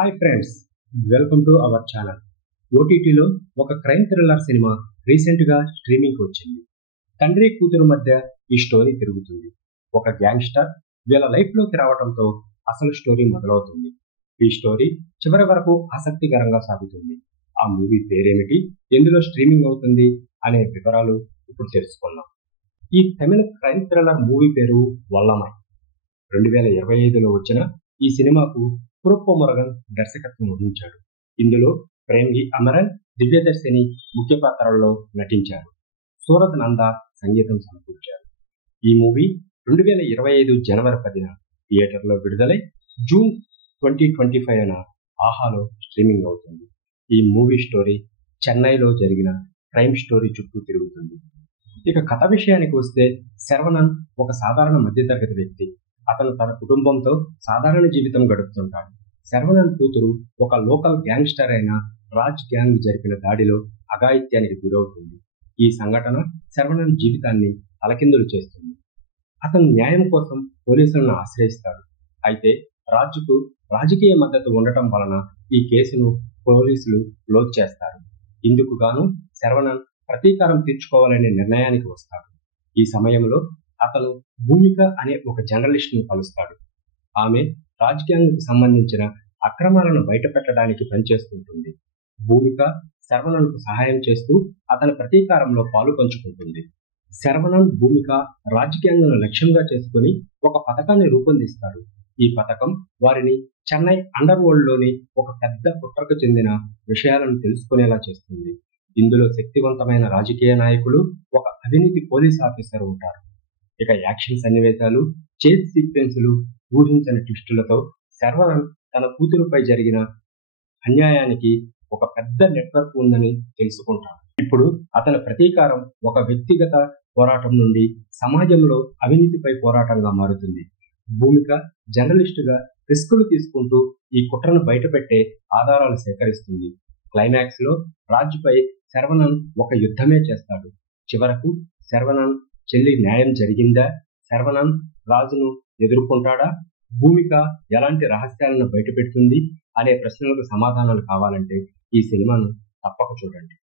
Hi friends, welcome to our channel. ఓటీటీలో ఒక crime thriller cinema రీసెంట్గా స్ట్రీమింగ్కి వచ్చింది. తండ్రి కూతురు మధ్య ఈ స్టోరీ తిరుగుతుంది. ఒక గ్యాంగ్స్టర్ వీళ్ళ లైఫ్లోకి రావడంతో అసలు స్టోరీ మొదలవుతుంది. ఈ స్టోరీ చివరి వరకు ఆసక్తికరంగా సాగుతుంది. ఆ మూవీ పేరేమిటి, ఎందులో స్ట్రీమింగ్ అవుతుంది అనే వివరాలు ఇప్పుడు తెలుసుకుందాం. ఈ తమిళ క్రైమ్ థ్రిల్లర్ మూవీ పేరు వల్లమాయ్. 2025లో వచ్చిన ఈ సినిమాకు పురప్ప మురగన్ దర్శకత్వం వహించాడు. ఇందులో ప్రేమ్జీ అమరన్, దివ్యదర్శిని ముఖ్య పాత్రల్లో నటించారు. సూరత్ నందా సంగీతం సమకూర్చారు. ఈ మూవీ 2025 జనవరి 10న థియేటర్లో విడుదలై జూన్ 2025న ఆహాలో స్ట్రీమింగ్ అవుతుంది. ఈ మూవీ స్టోరీ చెన్నైలో జరిగిన క్రైమ్ స్టోరీ చుట్టూ తిరుగుతుంది. ఇక కథ విషయానికి వస్తే, శరవణన్ ఒక సాధారణ మధ్యతరగతి వ్యక్తి. అతను తన కుటుంబంతో సాధారణ జీవితం గడుపుతుంటాడు. శరవణన్ కూతురు ఒక లోకల్ గ్యాంగ్స్టర్ అయిన రాజ్ గ్యాంగ్ జరిపిన దాడిలో అఘాయిత్యానికి గురవుతుంది. ఈ సంఘటన శరవణన్ జీవితాన్ని తలకిందులు చేస్తుంది. అతను న్యాయం కోసం పోలీసులను ఆశ్రయిస్తాడు. అయితే రాజుకు రాజకీయ మద్దతు ఉండటం వలన ఈ కేసును పోలీసులు క్లోజ్ చేస్తారు. ఇందుకు గాను శరవణన్ ప్రతీకారం తీర్చుకోవాలనే నిర్ణయానికి వస్తాడు. ఈ సమయంలో అతను భూమిక అనే ఒక జర్నలిస్ట్ ను కలుస్తాడు. ఆమె రాజ్ గ్యాంగ్ కు సంబంధించిన అక్రమాలను బయటపెట్టడానికి పనిచేస్తుంటుంది. భూమిక శరవణన్ కు సహాయం చేస్తూ అతని ప్రతీకారంలో పాలు పంచుకుంటుంది. శరవణన్, భూమిక రాజ్ గ్యాంగ్ ను లక్ష్యంగా చేసుకుని ఒక పథకాన్ని రూపొందిస్తారు. ఈ పథకం వారిని చెన్నై అండర్ వరల్డ్ లోని ఒక పెద్ద కుట్రకు చెందిన విషయాలను తెలుసుకునేలా చేస్తుంది. ఇందులో శక్తివంతమైన రాజకీయ నాయకులు, ఒక అవినీతి పోలీస్ ఆఫీసర్ ఉంటారు. ఇక యాక్షన్ సన్నివేశాలు, చేజ్ సీక్వెన్సులు, ఊహించని ట్విస్టులతో శరవణన్ తన కూతురుపై జరిగిన అన్యాయానికి ఒక పెద్ద నెట్వర్క్ ఉందని తెలుసుకుంటాడు. ఇప్పుడు అతని ప్రతీకారం ఒక వ్యక్తిగత పోరాటం నుండి సమాజంలో అవినీతిపై పోరాటంగా మారుతుంది. భూమిక జర్నలిస్టుగా రిస్కులు తీసుకుంటూ ఈ కుట్రను బయటపెట్టే ఆధారాలు సేకరిస్తుంది. క్లైమాక్స్ లో రాజ్పై శరవణన్ ఒక యుద్ధమే చేస్తాడు. చివరకు శరవణన్ చెల్లి న్యాయం జరిగిందా, శరవణన్ రాజును ఎదుర్కొంటాడా, భూమిక ఎలాంటి రహస్యాలను బయటపెడుతుంది అనే ప్రశ్నలకు సమాధానాలు కావాలంటే ఈ సినిమాను తప్పక చూడండి.